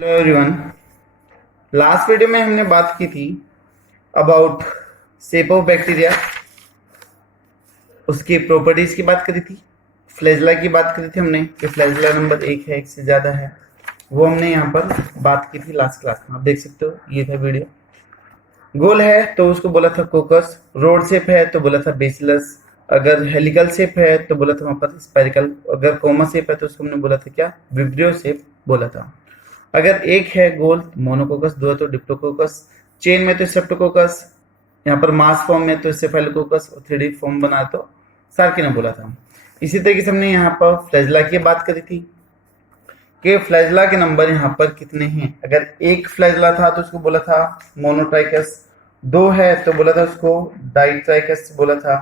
Hello everyone. Last video में हमने बात की थी अबाउट शेप ऑफ बैक्टीरिया, उसकी प्रॉपर्टीज की बात करी थी, फ्लैजेला की बात करी थी हमने कि फ्लैजेला नंबर एक है, एक से ज़्यादा है। वो हमने यहाँ पर बात की थी लास्ट क्लास में, आप देख सकते हो, ये था वीडियो। गोल है तो उसको बोला था कोकस, रोड शेप है तो बोला था बेसिलस, अगर हेलिकल शेप है तो बोला था वहाँ पर स्पेरिकल, अगर कोमा शेप है तो उसको हमने बोला था क्या, विब्रियो शेप बोला था। अगर एक है गोल मोनोकोकस, दो है तो डिप्लोकोकस, चेन में तो स्ट्रेप्टोकोकस, यहाँ पर मास फॉर्म में तो स्टेफाइलोकोकस और 3D फॉर्म बना तो सार्की ने बोला था। इसी तरीके से हमने यहाँ पर फ्लैजेला की बात करी थी कि फ्लैजेला के नंबर यहाँ पर कितने हैं। अगर एक फ्लैजेला था तो उसको बोला था मोनोट्राइकस, दो है तो बोला था उसको डाइट्राइकस बोला था,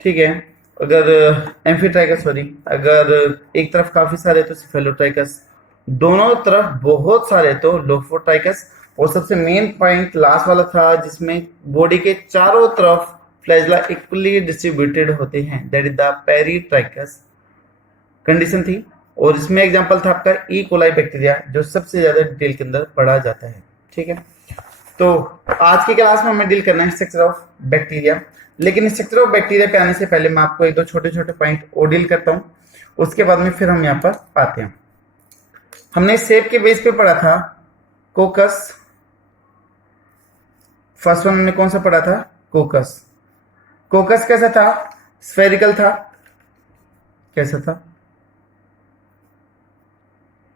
ठीक है। अगर एम्फीट्राइकस, सॉरी, अगर एक तरफ काफी सारे तो सिफेलोट्राइकस, दोनों तरफ बहुत सारे तो लोफोट्राइकस, और सबसे मेन पॉइंट लास्ट वाला था जिसमें बॉडी के चारों तरफ फ्लैजेला इक्वली डिस्ट्रीब्यूटेड होते हैं, that is the peritrichous condition थी। और इसमें एग्जांपल था आपका ई कोलाई बैक्टीरिया, जो सबसे ज्यादा डिटेल के अंदर पढ़ा जाता है, ठीक है। तो आज की क्लास में हमें डील करना है स्ट्रक्चर ऑफ बैक्टीरिया, लेकिन स्ट्रक्चर ऑफ बैक्टीरिया पे आने से पहले मैं आपको एक दो छोटे छोटे पॉइंट और डील करता हूँ, उसके बाद में फिर हम यहाँ पर आते हैं। हमने शेप के बेस पे पढ़ा था कोकस, फर्स्ट वन हमने कौन सा पढ़ा था, कोकस। कोकस कैसा था, स्फेरिकल था, कैसा था,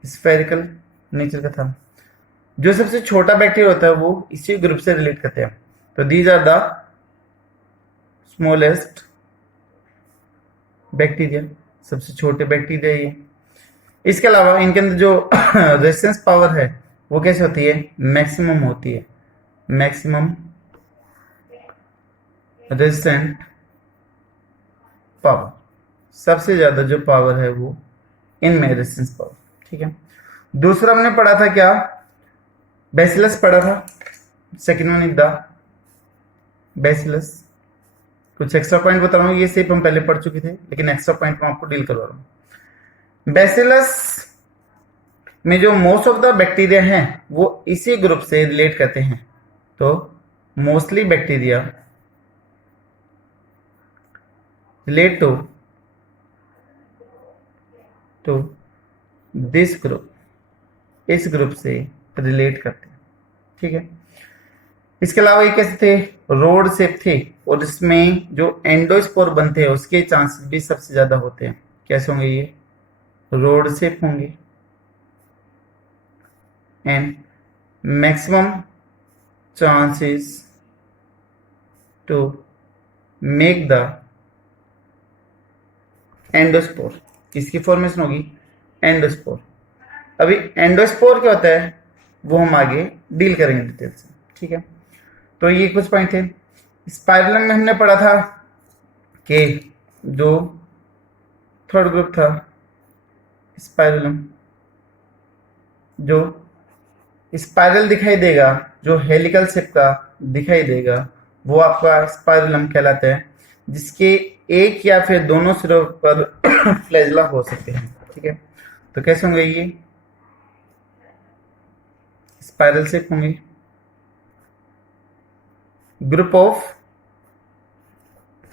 स्फेरिकल नेचर का था। जो सबसे छोटा बैक्टीरिया होता है वो इसी ग्रुप से रिलेट करते हैं, तो these are the smallest bacteria, सबसे छोटे बैक्टीरिया ये। इसके अलावा इनके अंदर जो रेजिस्टेंस पावर है वो कैसे होती है, मैक्सिमम होती है, मैक्सिमम रेजिस्टेंट पावर, सबसे ज्यादा जो पावर है वो इनमें रेजिस्टेंस पावर, ठीक है। दूसरा हमने पढ़ा था क्या, बेसिलस पढ़ा था, second one is the bacillus. कुछ एक्स्ट्रा पॉइंट बता रहा हूँ, ये सिर्फ हम पहले पढ़ चुके थे लेकिन एक्स्ट्रा पॉइंट मैं आपको डील करवा रहा हूँ। बेसिलस में जो मोस्ट ऑफ द बैक्टीरिया हैं वो इसी ग्रुप से रिलेट करते हैं, तो mostly bacteria relate to this group, इस ग्रुप से रिलेट करते हैं, ठीक है। इसके अलावा ये कैसे थे, रोड शेप थे, और इसमें जो एंडोस्पोर बनते हैं उसके चांसेस भी सबसे ज्यादा होते हैं। कैसे होंगे ये, रोड शेप होंगे, and maximum chances to make the endospore, किसकी फॉर्मेशन होगी, एंडोस्पोर। अभी एंडोस्पोर क्या होता है वो हम आगे डील करेंगे डिटेल से, ठीक है। तो ये कुछ पॉइंट थे। स्पाइरलम में हमने पढ़ा था कि जो थर्ड ग्रुप था स्पाइरलम, जो स्पाइरल दिखाई देगा, जो हेलिकल शेप का दिखाई देगा, वो आपका स्पाइरलम कहलाता है, जिसके एक या फिर दोनों सिरों पर फ्लैजेला हो सकते हैं, ठीक है। तो कैसे होंगे ये, स्पाइरल शेप होंगे, group of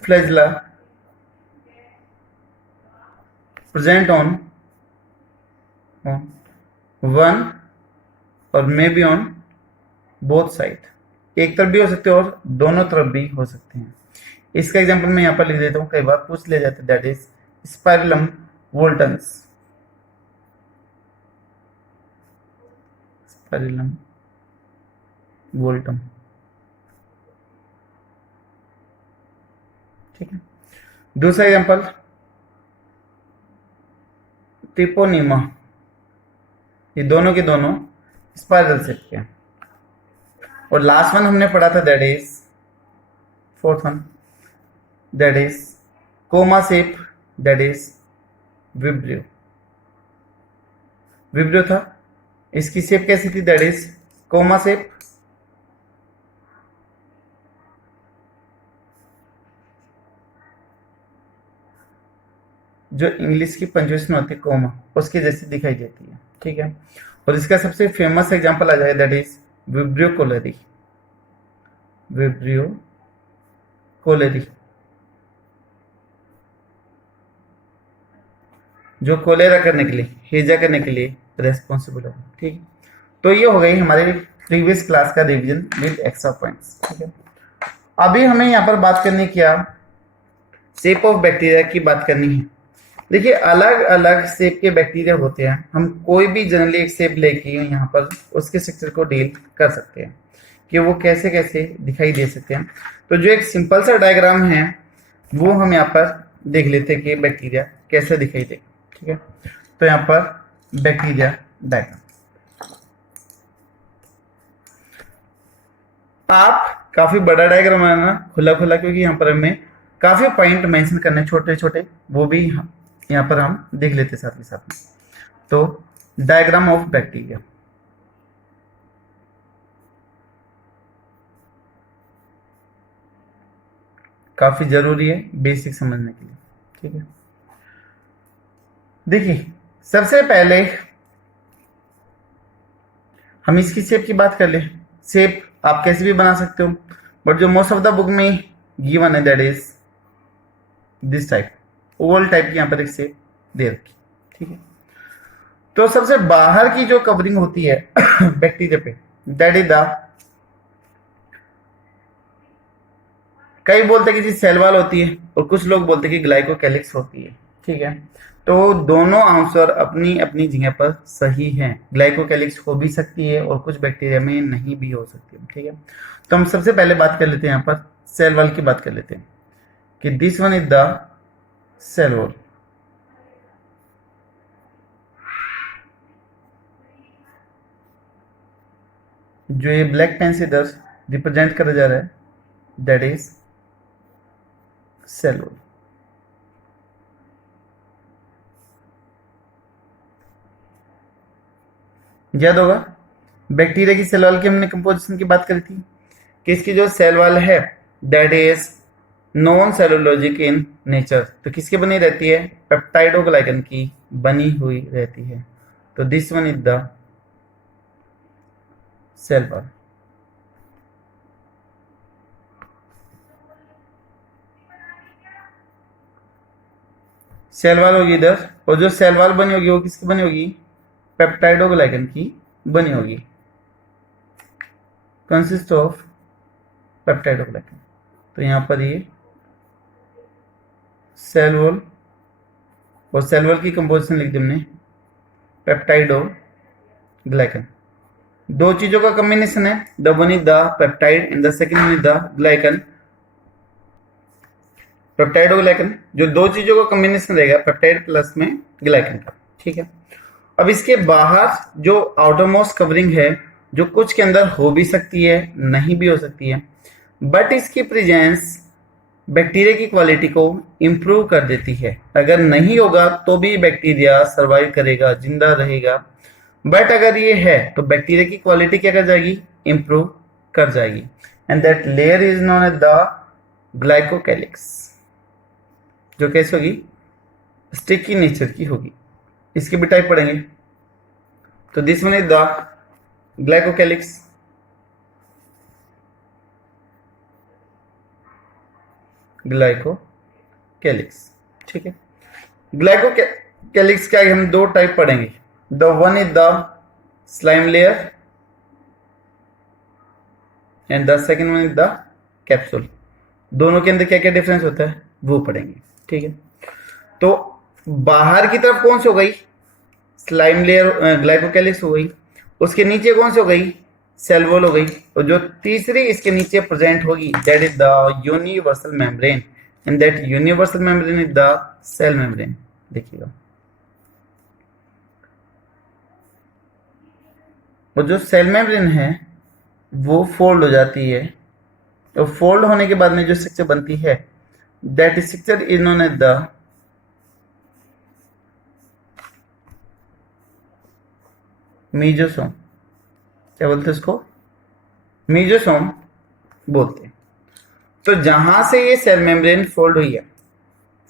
flagella present on one और may be on both side, एक तरफ भी हो सकते हैं और दोनों तरफ भी हो सकते हैं। इसका एग्जांपल मैं यहाँ पर लिख देता हूँ, कई बार पूछ ले जाते, दैट इज स्पाइरलम वोल्टन्स, स्पाइरलम वोल्टम, ठीक है। दूसरा एग्जांपल ट्रिपोनिमा, ये दोनों के दोनों स्पाइरल शेप के हैं। और लास्ट वन हमने पढ़ा था, that is fourth one, that is coma shape, that is vibrio, vibrio था, इसकी शेप कैसी थी, दैट इज कोमा शेप, जो इंग्लिश की पंजुएशन होती है कोमा, उसकी जैसी दिखाई देती है, ठीक है। और इसका सबसे फेमस एग्जांपल आ जाएगा, that is vibrio cholerae. Vibrio cholerae जो कोलेरा करने के लिए, हेजा करने के लिए रेस्पॉन्सिबल है। ठीक है, तो ये हो गई हमारे प्रीवियस क्लास का रिवीजन विद एक्स्ट्रा पॉइंट्स। ठीक है, अभी हमें यहाँ पर बात करनी क्या, शेप ऑफ बैक्टीरिया की बात करनी है। देखिए अलग अलग शेप के बैक्टीरिया होते हैं, हम कोई भी जनरली एक शेप लेके यहाँ पर उसके स्ट्रक्चर को डील कर सकते हैं कि वो कैसे कैसे दिखाई दे सकते हैं। तो जो एक सिंपल सा डायग्राम है वो हम यहाँ पर देख लेते हैं कि बैक्टीरिया कैसे दिखाई देगा। ठीक है, तो यहाँ पर बैक्टीरिया डायग्राम, आप काफी बड़ा डायग्राम बनाना, खुला खुला, क्योंकि यहाँ पर हमें काफी पॉइंट मेंशन करने छोटे छोटे, वो भी यहाँ पर हम देख लेते साथ ही साथ में। तो डायग्राम ऑफ बैक्टीरिया काफी जरूरी है बेसिक समझने के लिए। ठीक है, देखिए सबसे पहले हम इसकी शेप की बात कर ले। शेप आप कैसे भी बना सकते हो, बट जो मोस्ट ऑफ द बुक में गिवन है that is this type, Oval type की यहाँ पर एक शेप दे रखी। ठीक है, तो सबसे बाहर की जो कवरिंग होती है बैक्टीरिया पे, दैट इज द, कई बोलते हैं कि जी सेल वॉल होती है और कुछ लोग बोलते हैं कि ग्लाइकोकैलिक्स होती है। ठीक है, तो दोनों आंसर अपनी अपनी जगह पर सही हैं। ग्लाइकोकैलिक्स हो भी सकती है और कुछ बैक्टीरिया में नहीं भी हो सकती है। ठीक है, तो हम सबसे पहले बात कर लेते हैं, यहाँ पर सेल वॉल की बात कर लेते हैं कि this one is the cell wall. जो ये ब्लैक पेन से इधर रिप्रेजेंट करा जा रहा है दैट इज सेल वॉल। याद होगा बैक्टीरिया की सेल वॉल की हमने कंपोजिशन की बात करी थी कि इसकी जो सेल वॉल है that is non cellulosic in nature. तो किसकी बनी रहती है, पेप्टाइडोग्लाइकन की बनी हुई रहती है। तो this one is the cell wall. Cell wall होगी इधर, और जो सेल वॉल बनी होगी वो किसकी बनी होगी, पेप्टाइडोग्लाइकन की बनी होगी, कंसिस्ट ऑफ पेप्टाइडोग्लाइकन। तो यहां पर ये सेल वॉल, और सेल वॉल की कंपोजिशन लिख दी हमने पेप्टाइडोग्लाइकन। दो चीजों का कॉम्बिनेशन है, the one is the peptide and the second one is the glycan. Peptidoglycan जो दो चीजों का कॉम्बिनेशन रहेगा, पेप्टाइड प्लस में ग्लाइकन का। ठीक है, अब इसके बाहर जो आउटरमोस्ट कवरिंग है, जो कुछ के अंदर हो भी सकती है नहीं भी हो सकती है, बट इसकी प्रेजेंस बैक्टीरिया की क्वालिटी को इंप्रूव कर देती है। अगर नहीं होगा तो भी बैक्टीरिया सरवाइव करेगा, जिंदा रहेगा, बट अगर ये है तो बैक्टीरिया की क्वालिटी क्या कर जाएगी, इंप्रूव कर जाएगी। And that layer is known as the glycocalyx, जो कैसे होगी, स्टिकी नेचर की होगी। इसके भी टाइप पढ़ेंगे। तो this one is the glycocalyx, glycocalyx. ठीक है, ग्लाइकोकैलिक्स का हम दो टाइप पढ़ेंगे। The one is the slime layer and the second one is the capsule. दोनों के अंदर क्या क्या डिफरेंस होता है वो पढ़ेंगे। ठीक है, तो बाहर की तरफ कौन सी हो गई, स्लाइम लेयर ग्लाइकोकैलिक्स हो गई, उसके नीचे कौन सी हो गई, सेल वॉल हो गई, और जो तीसरी इसके नीचे प्रेजेंट होगी that is the universal membrane, and that universal membrane is the cell membrane. देखिएगा, और जो सेल मेम्ब्रेन है वो फोल्ड हो जाती है, तो फोल्ड होने के बाद में जो स्ट्रक्चर बनती है that structure is known as the mesosome. क्या बोलते हैं इसको, मीजोसोम बोलते हैं। तो जहां से ये सेल मेम्ब्रेन फोल्ड हुई है,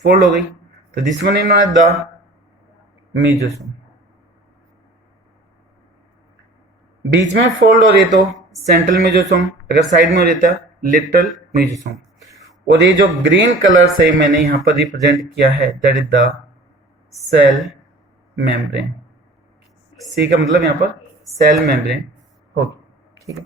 फोल्ड हो गई, तो this one is known as the mesosome. बीच में फोल्ड हो रही है तो सेंट्रल मेजोसोम, अगर साइड में हो रही है लिटरल मेजोसोम। और ये जो ग्रीन कलर से मैंने यहाँ पर रिप्रेजेंट किया है that is the cell membrane. C का मतलब यहाँ पर सेल मेम्ब्रेन होगी, ठीक है।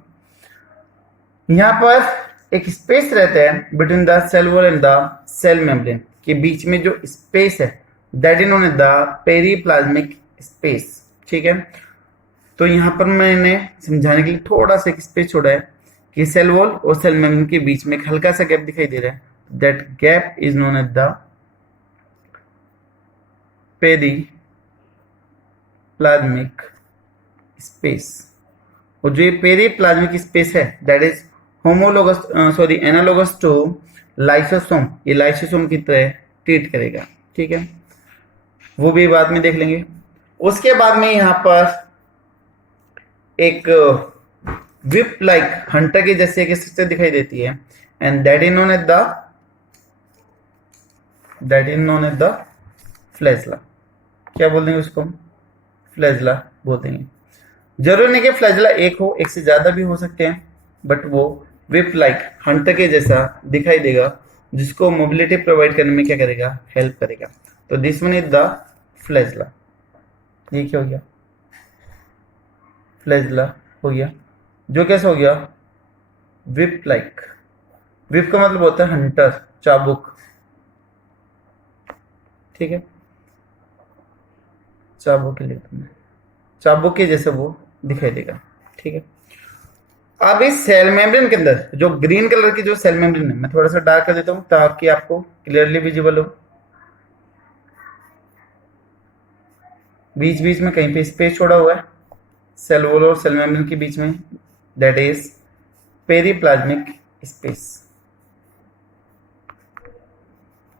यहाँ पर एक स्पेस रहता है between the cell wall and the cell membrane, के बीच में जो स्पेस है that is known as the periplasmic space, ठीक है। तो यहाँ पर मैंने समझाने के लिए थोड़ा सा एक स्पेस छोड़ा है कि सेल वॉल और सेल मेम्ब्रेन के बीच में एक हल्का सा गैप दिखाई दे रहा है, that gap is known as the periplasmic space. और जो ये पेरीप्लाज्मिक स्पेस है that is analogous to lysosome, ये लाइसोसोम की तरह ट्रीट करेगा, ठीक है। वो भी बाद में देख लेंगे। उसके बाद में यहाँ पर एक विप लाइक हंटर के जैसे एक स्ट्रक्चर दिखाई देती है and that is known as the flagella. क्या बोल देंगे उसको? फ्लैजला बोल देंगे। जरूर नहीं कि फ्लैजला एक हो, एक से ज्यादा भी हो सकते हैं, बट वो विप लाइक हंटर के जैसा दिखाई देगा जिसको मोबिलिटी प्रोवाइड करने में क्या करेगा? हेल्प करेगा। तो this one is the flagella. ये क्या हो गया? फ्लैजला हो गया। जो कैसा हो गया? Whip like. विप का मतलब होता है हंटर, चाबुक, ठीक है। चाबुक के लिए चाबुक के जैसे वो दिखाई देगा, ठीक है। अब इस सेल मेम्ब्रेन के अंदर जो ग्रीन कलर की जो सेल मेम्ब्रेन है, मैं थोड़ा सा डार्क कर देता हूं ताकि आपको क्लियरली विजिबल हो। बीच बीच में कहीं पे स्पेस छोड़ा हुआ है सेल वॉल और सेल मेम्ब्रेन के बीच में, दैट इज पेरीप्लाज्मिक स्पेस।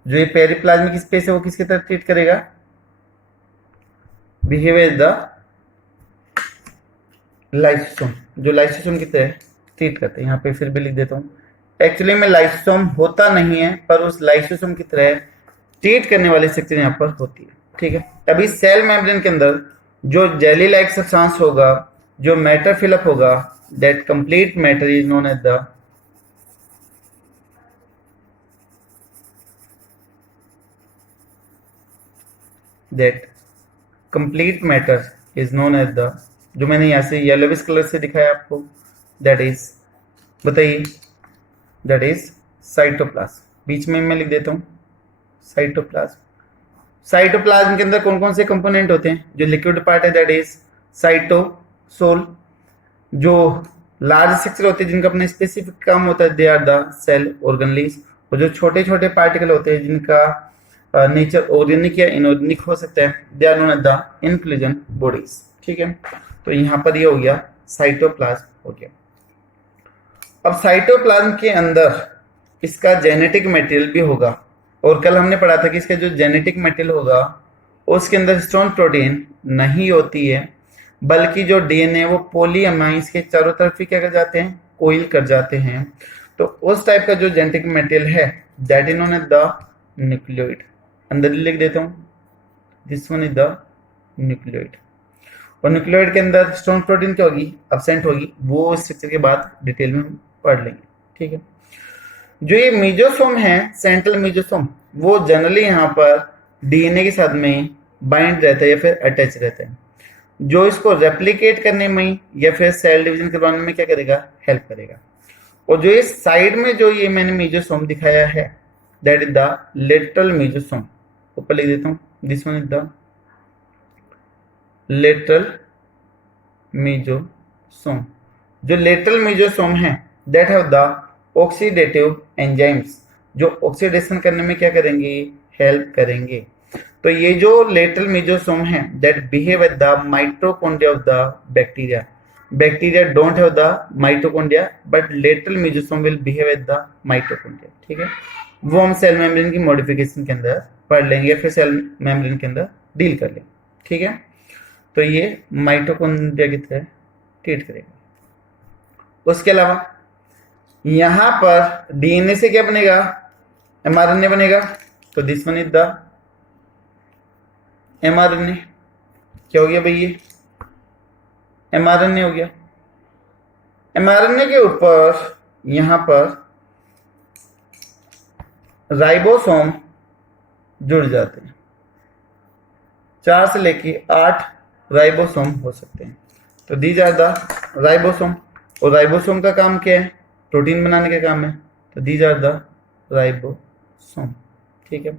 जो ये पेरीप्लाज्मिक स्पेस है वो किसकी तरह ट्रीट करेगा? बिहेव एज द लाइसोसोम, जो लाइसोसोम की तरह ट्रीट करते हैं। यहाँ पे फिर भी लिख देता हूँ, एक्चुअली में लाइसोसोम होता नहीं है पर उस लाइसोसोम की तरह ट्रीट करने वाली स्ट्रक्चर यहाँ पर होती है, ठीक है। अभी सेल मेम्ब्रेन के अंदर जो जेली लाइक सब्सटेंस होगा, जो मैटर फिलअप होगा, that complete matter is known as the complete matter is known as the, जो मैंने यहाँ से येलोविश कलर से दिखाया आपको, दैट इज, बताइए, दैट इज साइटोप्लाज्म। बीच में मैं लिख देता हूँ साइटोप्लाज्म। साइटोप्लाज्म के अंदर कौन कौन से कंपोनेंट होते हैं? जो लिक्विड पार्ट है दैट इज साइटोसोल, जो लार्ज स्ट्रक्चर होते हैं जिनका अपना स्पेसिफिक काम होता है they are the cell organelles. और जो छोटे छोटे पार्टिकल होते हैं जिनका नेचर ऑर्गेनिक या इनऑर्गेनिक हो सकता है, they are known as the infusion bodies, ठीक है। तो यहाँ पर ये हो गया साइटोप्लाज्म हो गया। अब साइटोप्लाज्म के अंदर इसका जेनेटिक मटेरियल भी होगा, और कल हमने पढ़ा था कि इसका जो जेनेटिक मटेरियल होगा उसके अंदर हिस्टोन प्रोटीन नहीं होती है, बल्कि जो डीएनए वो पॉलीअमाइन्स के चारों तरफ ही क्या कर जाते हैं? कोइल कर जाते हैं। तो उस टाइप का जो जेनेटिक मटेरियल है that is known as the nucleoid. अंदर लिख देता हूं, this one is the nucleoid. और न्यूक्लियोइड के अंदर हिस्टोन प्रोटीन क्या होगी? एब्सेंट होगी। वो स्ट्रक्चर के बाद डिटेल में हम पढ़ लेंगे, ठीक है। जो ये मेजोसोम है, सेंट्रल मेजोसोम, वो जनरली यहाँ पर डीएनए के साथ में बाइंड रहता है या फिर अटैच रहता है, जो इसको रेप्लिकेट करने में या फिर सेल डिवीजन करवाने में क्या करेगा? हेल्प करेगा। और जो इस साइड में जो ये मैंने मेजोसोम दिखाया है that is the lateral mesosome. ऊपर लिख देता हूँ, this one is the lateral mesosome. जो लेटरल मेजोसोम है that have the oxidative enzymes, जो ऑक्सीडेशन करने में क्या करेंगे? हेल्प करेंगे। तो ये जो लेटरल मेजोसोम है that behave at the mitochondria of the bacteria. Bacteria don't have the mitochondria but lateral mesosome will behave at the mitochondria, ठीक है। वो हम सेल मेम्ब्रेन की मॉडिफिकेशन के अंदर पढ़ लेंगे, फिर सेल मेम्ब्रेन के अंदर डील कर लेंगे, ठीक है। तो ये माइटोकॉन्ड्रिया की तरह ट्रीट करेगा। उसके अलावा यहां पर डीएनए से क्या बनेगा? एमआरएनए बनेगा। तो this one is the mRNA. क्या हो गया भाई? ये एमआरएनए हो गया। mRNA के ऊपर यहां पर राइबोसोम जुड़ जाते हैं। 4 से लेके 8 राइबोसोम हो सकते हैं। तो दीज आर द राइबोसोम। और राइबोसोम का काम क्या है? प्रोटीन बनाने का काम है। तो दीज आर द राइबोसोम। ठीक है,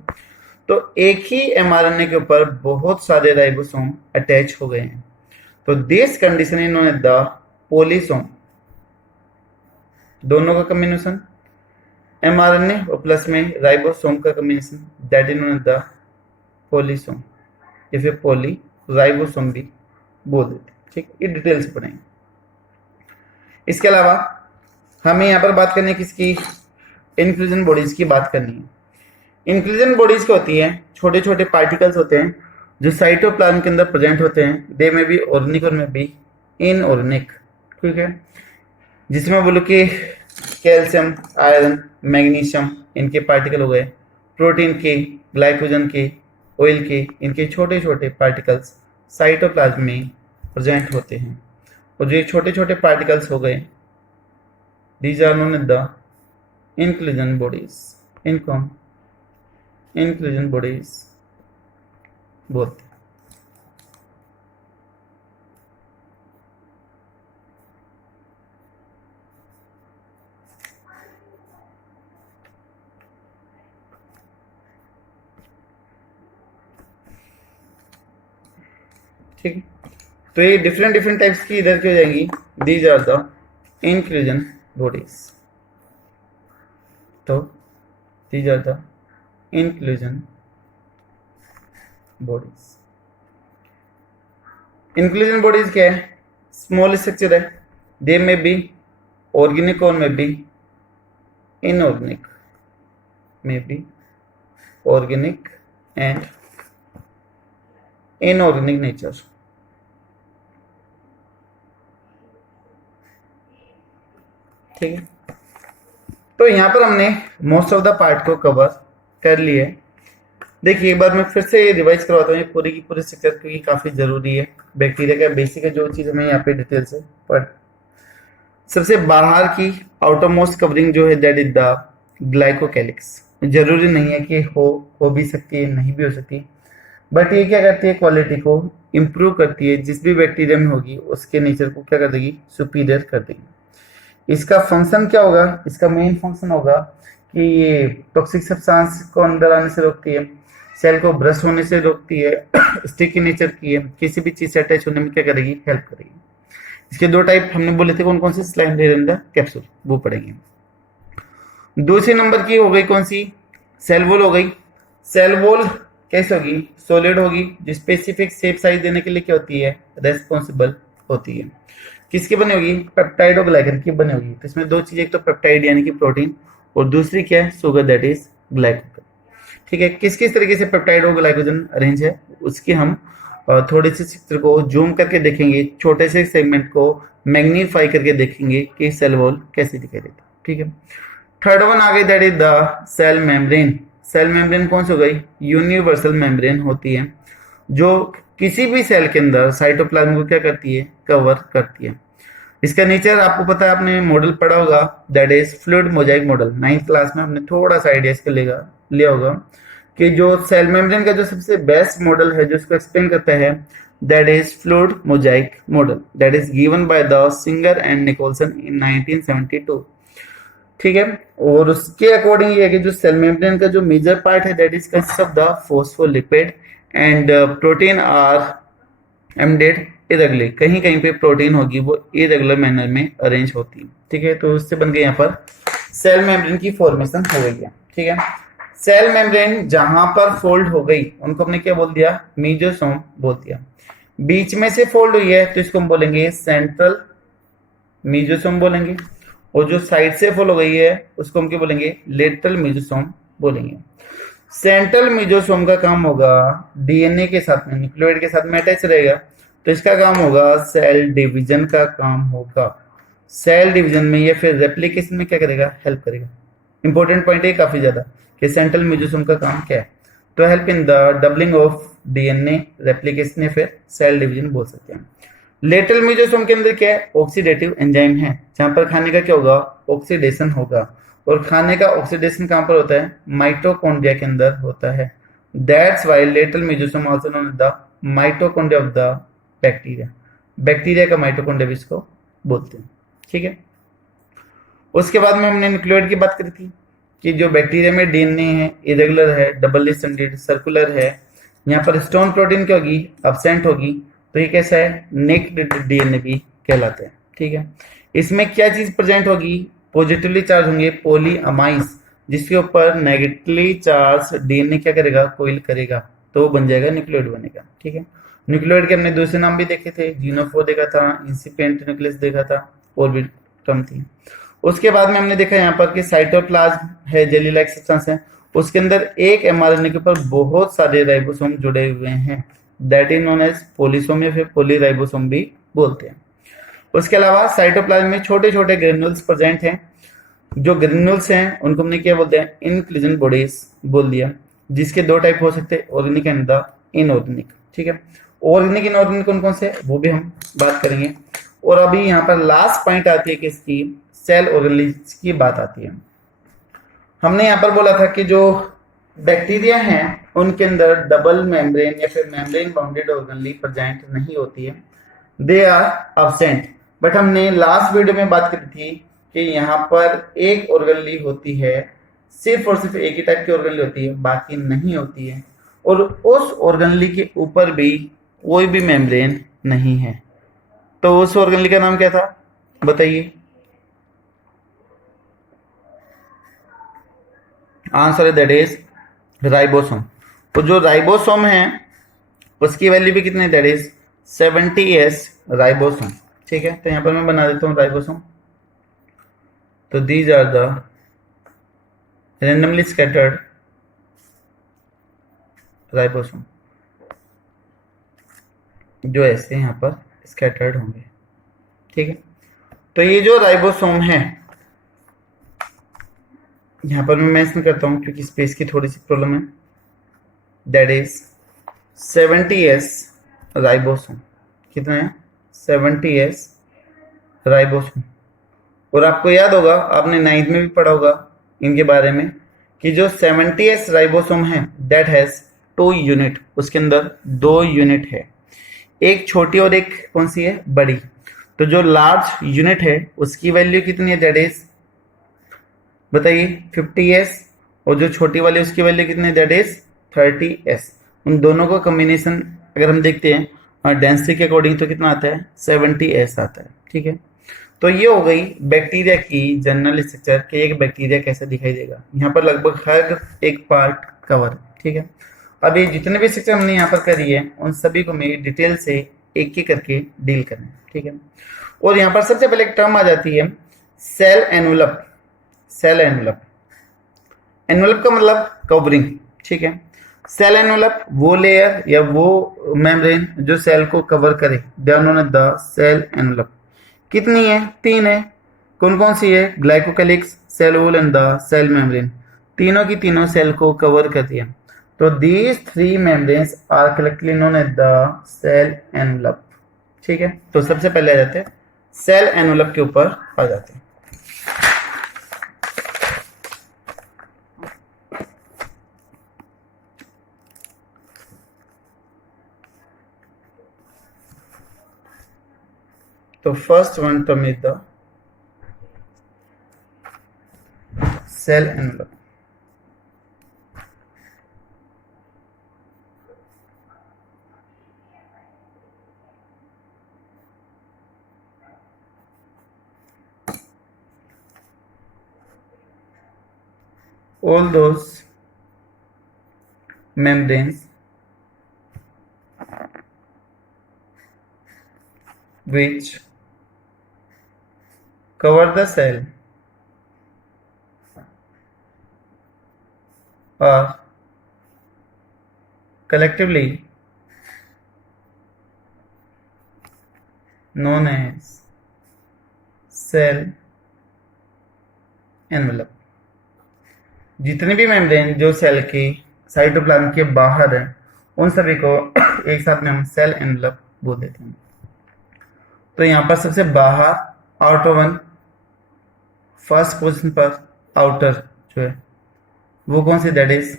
तो एक ही mRNA के ऊपर बहुत सारे राइबोसोम अटैच हो गए हैं, तो this condition is known as the polysome. दोनों का कॉम्बिनेशन mRNA और प्लस में राइबोसोम का combination, that is known as the polysome या फिर पॉली राइबोसोम भी बोल देते हैं। ठीक, ये डिटेल से पढ़ेंगे। इसके अलावा हमें यहाँ पर बात करनी है किसकी? इंक्लूजन बॉडीज की बात करनी है। इंक्लूजन बॉडीज क्या होती है? छोटे छोटे पार्टिकल्स होते हैं जो साइटोप्लाज्म के अंदर प्रेजेंट होते हैं। दे में भी ऑर्गेनिक और में भी इनऑर्गेनिक। ठीक है, जिसमें बोलो कि कैल्शियम, आयरन, मैग्नीशियम इनके पार्टिकल हो गए, प्रोटीन के, ग्लाइकोजन के, ऑयल के, इनके छोटे छोटे पार्टिकल्स साइटोप्लाज्म में प्रेजेंट होते हैं। और जो छोटे छोटे पार्टिकल्स हो गए, these are known as the inclusion bodies. इनको हम इंक्लूजन बॉडीज बोलते हैं। ठीक है, तो ये डिफरेंट डिफरेंट टाइप्स की इधर की हो जाएंगी। These are the inclusion bodies. तो these are the inclusion bodies. Inclusion bodies क्या है? स्मॉल स्ट्रक्चर है। दे में भी ऑर्गेनिक और में भी इनऑर्गेनिक, में भी ऑर्गेनिक एंड इनऑर्गेनिक नेचर। ठीक है, तो यहां पर हमने मोस्ट ऑफ द पार्ट को कवर कर लिए। देखिए एक बार मैं फिर से रिवाइज करवाता हूँ ये पूरी की पूरी स्ट्रक्चर, क्योंकि काफी जरूरी है। बैक्टीरिया का बेसिक है, जो चीज हमें यहाँ पे डिटेल से पढ़। सबसे बाहर की आउटर मोस्ट कवरिंग जो है दैट इज द ग्लाइकोकैलिक्स। जरूरी नहीं है कि हो भी सकती है, नहीं भी हो सकती, बट ये क्या करती है? क्वालिटी को इंप्रूव करती है। जिस भी बैक्टीरिया में होगी उसके नेचर को क्या कर देगी? सुपीरियर कर देगी। इसका फंक्शन क्या होगा? इसका मेन फंक्शन होगा कि ये टॉक्सिक सब्सटेंस को अंदर आने से रोकती है, सेल को ब्रश होने से रोकती है, स्टिकी नेचर की है, किसी भी चीज से अटैच होने में क्या करेगी? हेल्प करेगी। इसके दो टाइप हमने बोले थे, कौन कौन से? Slime layer and the capsule, वो पढ़ेंगे। दूसरे नंबर की हो गई कौन सी? सेल वॉल हो गई। सेल वॉल कैसे होगी? सॉलिड होगी, जो स्पेसिफिक शेप साइज देने के लिए क्या होती है? रेस्पॉन्सिबल होती है। किसकी बनी होगी? पेप्टाइड और ग्लाइकन की बनी होगी। तो इसमें दो चीजें, एक तो पेप्टाइड यानी कि प्रोटीन, और दूसरी क्या है? Sugar, that is glycogen. ठीक है, किस किस तरीके से पेप्टाइड और ग्लाइकोजन अरेंज है उसकी हम थोड़ी सी चित्र को जूम करके देखेंगे, छोटे से सेगमेंट को मैग्नीफाई करके देखेंगे कि सेल वॉल कैसे दिखाई देता है। ठीक है, थर्ड वन आ गई, that is the cell membrane. Cell membrane कौन सी हो गई? यूनिवर्सल मेम्ब्रेन होती है, जो किसी भी सेल के अंदर साइटोप्लाज्म को क्या करती है? कवर करती है। इसका नेचर आपको पता है, आपने मॉडल पढ़ा होगा, that is fluid mosaic model. 9th class में हमने थोड़ा सा आइडिया इसका लिया होगा कि जो सेल मेम्ब्रेन का जो सबसे बेस्ट मॉडल है जो इसको एक्सप्लेन करता है, that is fluid mosaic model, that is given by the Singer and Nicolson in 1972। ठीक है, और उसके अकॉर्डिंग ये है कि जो सेल मेम्ब्रेन का जो मेजर पार्ट है that is consist of the phospholipid and protein are embedded irregular. कहीं कहीं पे प्रोटीन होगी वो इरेगुलर मैनर में अरेंज होती है। ठीक है, तो उससे बन गई यहाँ पर सेल मेम्ब्रेन की फॉर्मेशन हो गई है। ठीक है, सेल मेम्ब्रेन जहां पर फोल्ड हो गई उनको हमने क्या बोल दिया? मेसोसोम बोल दिया। बीच में से फोल्ड हुई है तो इसको हम बोलेंगे सेंट्रल मेसोसोम बोलेंगे, और जो साइड से फोल्ड हो गई है उसको हम क्या बोलेंगे? लेटरल मेसोसोम बोलेंगे। सेंट्रल मेसोसोम का काम होगा डीएनए के साथ में, न्यूक्लियोइड के साथ में अटैच रहेगा, तो इसका काम होगा सेल डिवीजन का काम होगा। सेल डिवीजन में या फिर रेप्लिकेशन में क्या करेगा? हेल्प करेगा। इंपॉर्टेंट पॉइंट है काफी ज्यादा कि सेंट्रल मेसोसोम का काम क्या है? तो help in the doubling of DNA, replication या फिर सेल डिवीजन बोल सकते हैं। लेटरल मेसोसोम के अंदर क्या है, ऑक्सीडेटिव एंजाइम है, जहां पर खाने का क्या होगा, ऑक्सीडेशन होगा। और खाने का ऑक्सीडेशन कहां पर होता है, माइटोकॉन्ड्रिया के अंदर होता है। That's why lateral mesosome also known as the mitochondria of the bacteria. Bacteria का माइटोकॉन्ड्रिया भी इसको बोलते हैं। ठीक है, उसके बाद में हमने न्यूक्लियोइड की बात करी थी कि जो बैक्टीरिया में डीएनए है इरेगुलर है, डबल स्टैंडर्ड, सर्कुलर है। यहाँ पर स्टोन प्रोटीन क्या होगी, अब्सेंट होगी, तो ये कैसा है, नेक्ड डीएनए भी कहलाते हैं। ठीक है, इसमें क्या चीज प्रेजेंट होगी, पॉजिटिवली चार्ज होंगे पॉलीअमाइड्स, जिसके ऊपर नेगेटिवली चार्ज डीएनए क्या करेगा, कोइल करेगा, तो वो बन जाएगा न्यूक्लियोइड बनेगा। ठीक है, न्यूक्लियोइड के हमने दूसरे नाम भी देखे थे, जीनोफोर देखा था, इंसिपिएंट न्यूक्लियस देखा था, और भी टर्म थी। उसके बाद में हमने देखा यहाँ पर कि साइटोप्लाज्म है, जेली लाइक सब्सटेंस है, उसके अंदर एक एमआरएनए के ऊपर बहुत सारे राइबोसोम जुड़े हुए हैं, that is known as polysome या फिर पॉलीराइबोसोम भी बोलते हैं। उसके अलावा साइटोप्लाज्म में छोटे छोटे ग्रेन्यूल्स प्रेजेंट हैं। जो ग्रेन्यूल्स हैं उनको हमने क्या बोलते हैं, इनक्लूजन बॉडीज बोल दिया, जिसके दो टाइप हो सकते हैं, ऑर्गेनिक एंड द इनऑर्गेनिक। ठीक है, ऑर्गेनिक इनऑर्गेनिक कौन कौन से, वो भी हम बात करेंगे। और अभी यहाँ पर लास्ट पॉइंट आती है किसकी, सेल ऑर्गेनेल्स की बात आती है। हमने यहाँ पर बोला था कि जो बैक्टीरिया हैं उनके अंदर डबल मेम्ब्रेन या फिर मेम्ब्रेन बाउंडेड ऑर्गेनेली प्रेजेंट नहीं होती है, दे आर अब्सेंट। बट हमने लास्ट वीडियो में बात करी थी कि यहाँ पर एक ऑर्गेनेली होती है, सिर्फ और सिर्फ एक ही टाइप की ऑर्गेनेली होती है, बाकी नहीं होती है, और उस ऑर्गेनेली के ऊपर भी कोई भी मेम्ब्रेन नहीं है। तो उस ऑर्गेनेली का नाम क्या था, बताइए। आंसर है दैट इज राइबोसोम। तो जो राइबोसोम है उसकी वैल्यू भी कितनी, दैट इज 70s राइबोसोम। ठीक है, तो यहां पर मैं बना देता हूं राइबोसोम। तो these are the randomly scattered ribosome, जो ऐसे यहां पर स्कैटर्ड होंगे। ठीक है, तो ये जो राइबोसोम है, यहां पर मैं मेंशन करता हूं क्योंकि स्पेस की थोड़ी सी प्रॉब्लम है, दैट इज 70s राइबोसोम। कितना है, 70s राइबोसोम। और आपको याद होगा, आपने 9th में भी पढ़ा होगा इनके बारे में, कि जो 70s राइबोसोम है दैट हैज 2 यूनिट, उसके अंदर 2 यूनिट है, एक छोटी और एक कौन सी है, बड़ी। तो जो लार्ज यूनिट है उसकी वैल्यू कितनी है, दैट इज बताइए 50s, और जो छोटी वाली उसकी वैल्यू कितनी है, दैट इज 30s। उन दोनों का कॉम्बिनेशन अगर हम देखते हैं डेंसिटी के अकॉर्डिंग तो कितना आता है, 70s आता है। ठीक है, तो ये हो गई बैक्टीरिया की जनरल स्ट्रक्चर कि एक बैक्टीरिया कैसे दिखाई देगा। यहाँ पर लगभग हर एक पार्ट कवर। ठीक है, अब ये जितने भी स्ट्रक्चर हमने यहाँ पर करी है उन सभी को मैं डिटेल से एक एक करके डील करना है। ठीक है, और यहाँ पर सबसे पहले एक टर्म आ जाती है cell envelope. Cell envelope, envelope का मतलब कवरिंग। ठीक है, सेल एनवलप वो लेयर या वो मेम्ब्रेन जो सेल को कवर करे, they are known as the cell envelope. कितनी है, 3 है। कौन कौन सी है, glycocalyx, cell wall and the cell membrane, तीनों की तीनों सेल को कवर करती है। तो these 3 membranes are collectively known as the cell envelope. ठीक है, तो सबसे पहले आ जाते हैं सेल एनवलप के ऊपर आ जाते हैं। तो first one term is the cell envelope. all those membranes which cover the cell are collectively known as cell envelope। जितने भी मेम्ब्रेन जो सेल के साइटोप्लाज्म के बाहर है उन सभी को एक साथ में हम सेल एनवलप बोल देते हैं। तो यहाँ पर सबसे बाहर आउटर वन, फर्स्ट पोजीशन पर आउटर जो है वो कौन सी, that is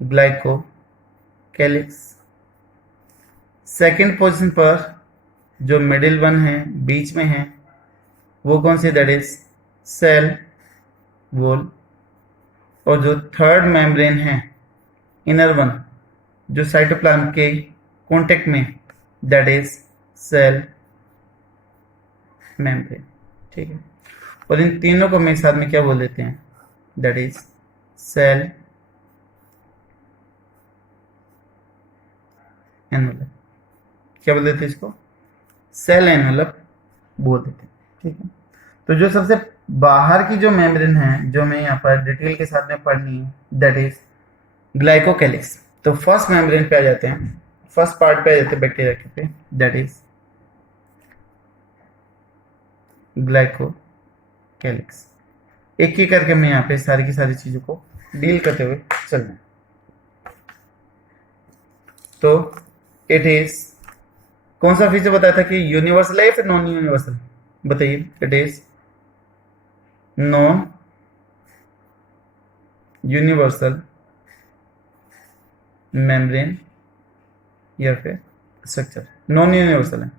glycocalyx. Second position पर जो मिडिल वन है, बीच में है, वो कौन सी, दैट इज सेल वॉल। और जो थर्ड मेम्ब्रेन है, इनर वन, जो साइटोप्लाज्म के कांटेक्ट में, दैट इज सेल मेम्ब्रेन। ठीक है, और इन तीनों को हम एक साथ में क्या बोल देते हैं, दैट इज सेल एनवलप। क्या बोल देते हैं इसको, सेल एनवलप बोल देते हैं। ठीक है, तो जो सबसे बाहर की जो मेम्ब्रेन है, जो मैं यहाँ पर डिटेल के साथ में पढ़नी है, दैट इज ग्लाइकोकैलिक्स। तो फर्स्ट मेम्ब्रेन पे आ जाते हैं, फर्स्ट पार्ट पे आ जाते हैं बैक्टीरिया के पे, दैट इज ग्लाइकोकैलिक्स। एक ही करके मैं यहाँ पे सारी की सारी चीजों को डील करते हुए चल रहे हैं। तो इट इज, कौन सा फीचर बताया था कि यूनिवर्सल है या फिर नॉन यूनिवर्सल, बताइए। It is non universal membrane या फिर स्ट्रक्चर, नॉन यूनिवर्सल है।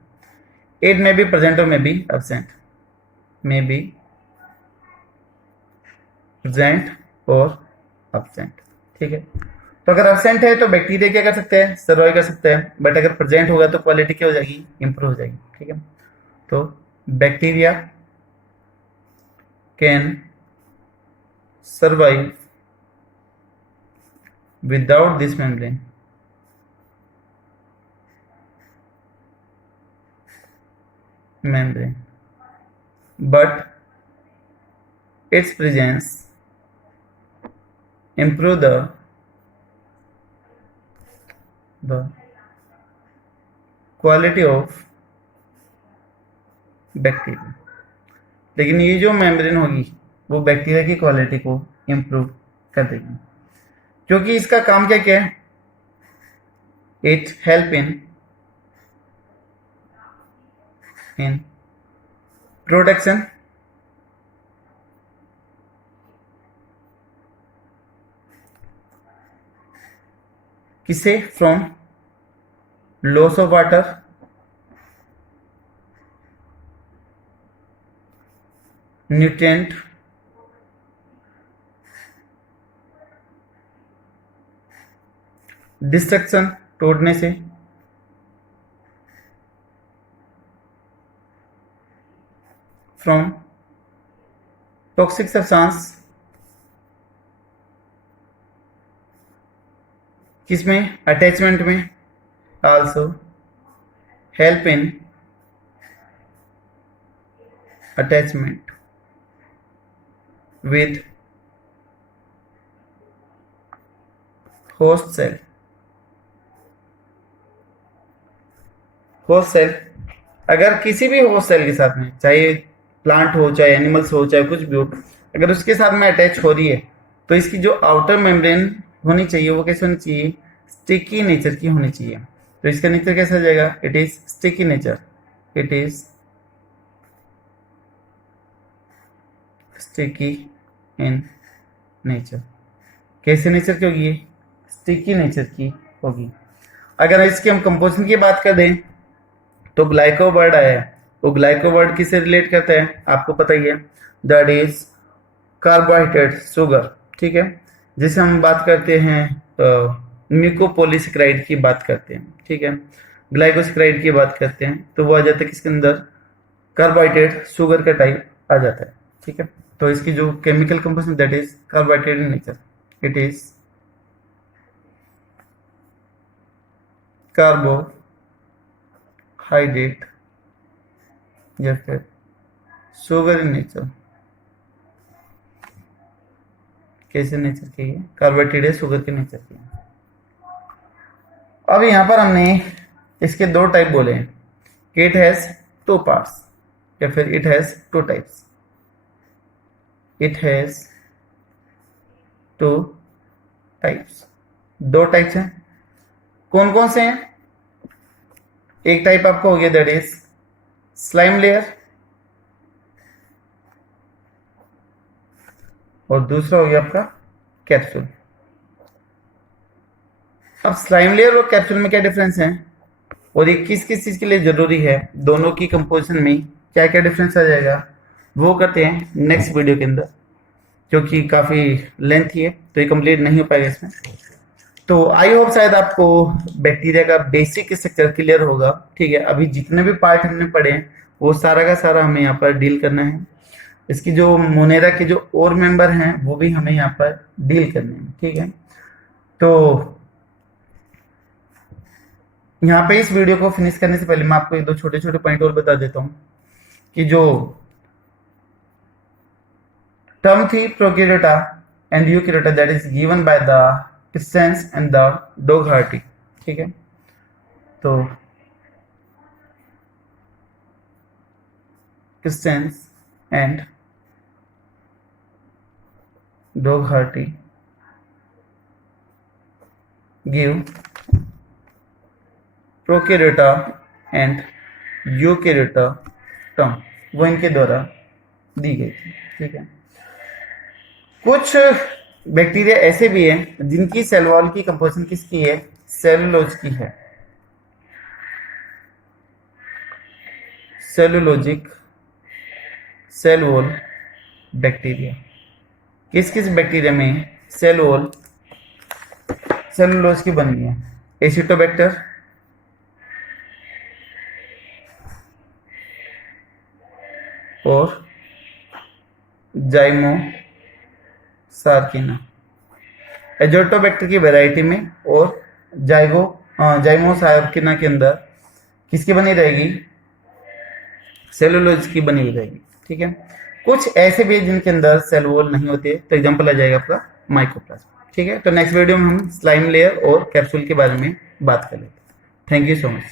इट मे बी प्रेजेंट और may B absent, may be present और एब्सेंट। ठीक है, तो अगर एब्सेंट है तो बैक्टीरिया क्या कर सकते हैं, सर्वाइव कर सकते हैं, बट अगर प्रेजेंट होगा तो क्वालिटी क्या हो जाएगी, इंप्रूव हो जाएगी। ठीक है, तो bacteria can survive without this membrane, but its presence improve the quality of bacteria। लेकिन ये जो मेम्ब्रेन होगी वो बैक्टीरिया की क्वालिटी को इंप्रूव कर देगी, क्योंकि इसका काम क्या क्या है, इट हेल्प इन प्रोटेक्शन किसे, from loss of water, nutrient, destruction, तोड़ने से, फ्रॉम टॉक्सिक सब्सटेंस, किसमें, अटैचमेंट में, also help in attachment with host cell. Host cell, अगर किसी भी होस्ट सेल के साथ में, चाहे प्लांट हो, चाहे एनिमल्स हो, चाहे कुछ भी हो, अगर उसके साथ में अटैच हो रही है तो इसकी जो आउटर मेम्ब्रेन होनी चाहिए वो कैसे होनी चाहिए, स्टिकी नेचर की होनी चाहिए। तो इसका नेचर कैसा हो जाएगा, it is sticky nature, it is sticky in nature. कैसे नेचर की होगी, स्टिकी नेचर की होगी। अगर इसकी हम कंपोजिशन की बात कर दें तो ग्लाइको वर्ड आया है, वो ग्लाइको वर्ड किससे रिलेट करता है, आपको पता ही है, दैट इज कार्बोहाइड्रेट, शुगर। ठीक है, जैसे हम बात करते हैं म्यूकोपॉलीसेकेराइड की बात करते हैं, ठीक है, ग्लाइकोसेकेराइड की बात करते हैं, तो वो आ जाता है किसके अंदर, कार्बोहाइड्रेट, शुगर का टाइप आ जाता है। ठीक है, तो इसकी जो chemical composition that is carbohydrate in nature, it is carbohydrate या फिर शुगर इन नेचर। कैसे नेचर की है, कार्बोहाइड्रेट शुगर के नेचर की है। अब यहां पर हमने इसके दो टाइप बोले हैं, इट हैज टू पार्ट्स या फिर it has two types, it has two types, दो टाइप्स हैं। कौन कौन से हैं, एक टाइप आपको हो गया दैट इज स्लाइम लेयर और दूसरा हो गया आपका कैप्सूल। अब स्लाइम लेयर और कैप्सूल में क्या डिफरेंस है और ये किस किस चीज के लिए जरूरी है, दोनों की कंपोजिशन में क्या क्या डिफरेंस आ जाएगा, वो करते हैं नेक्स्ट वीडियो के अंदर, क्योंकि काफी लेंथी है तो ये कंप्लीट नहीं हो पाएगा इसमें। तो आई होप शायद आपको बैक्टीरिया का बेसिक स्ट्रक्चर क्लियर होगा। ठीक है, अभी जितने भी पार्ट हमने पढ़े हैं वो सारा का सारा हमें यहाँ पर डील करना है। इसकी जो मोनेरा के जो और मेंबर हैं वो भी हमें यहाँ पर डील करने हैं। ठीक है, तो यहाँ पे इस वीडियो को फिनिश करने से पहले मैं आपको एक दो छोटे छोटे पॉइंट और बता देता हूँ कि जो टर्म थी prokaryota and eukaryota that is given by the Christens and the Dougherty. ठीक है, तो Christens and Dougherty give prokaryota and eukaryota term, वो इनके द्वारा दी गई थी। ठीक है, कुछ बैक्टीरिया ऐसे भी हैं जिनकी सेल वॉल की कंपोजिशन किसकी है, सेलुलोज की है, सेलुलोजिक सेल वॉल बैक्टीरिया। किस किस बैक्टीरिया में सेल वॉल सेलुलोज की बनी है, एसिटोबैक्टर, और जाइमो सार्किना। एजोटोबैक्टर की वैरायटी में और जाइमो सार्किना के अंदर किसकी बनी रहेगी, सेलुलोज की बनी रहेगी। ठीक है, कुछ ऐसे भी जिनके अंदर सेल वॉल नहीं होते, तो एग्जांपल आ जाएगा आपका माइकोप्लाज्मा। ठीक है, तो नेक्स्ट वीडियो में हम स्लाइम लेयर और कैप्सूल के बारे में बात कर लेते हैं। Thank you so much.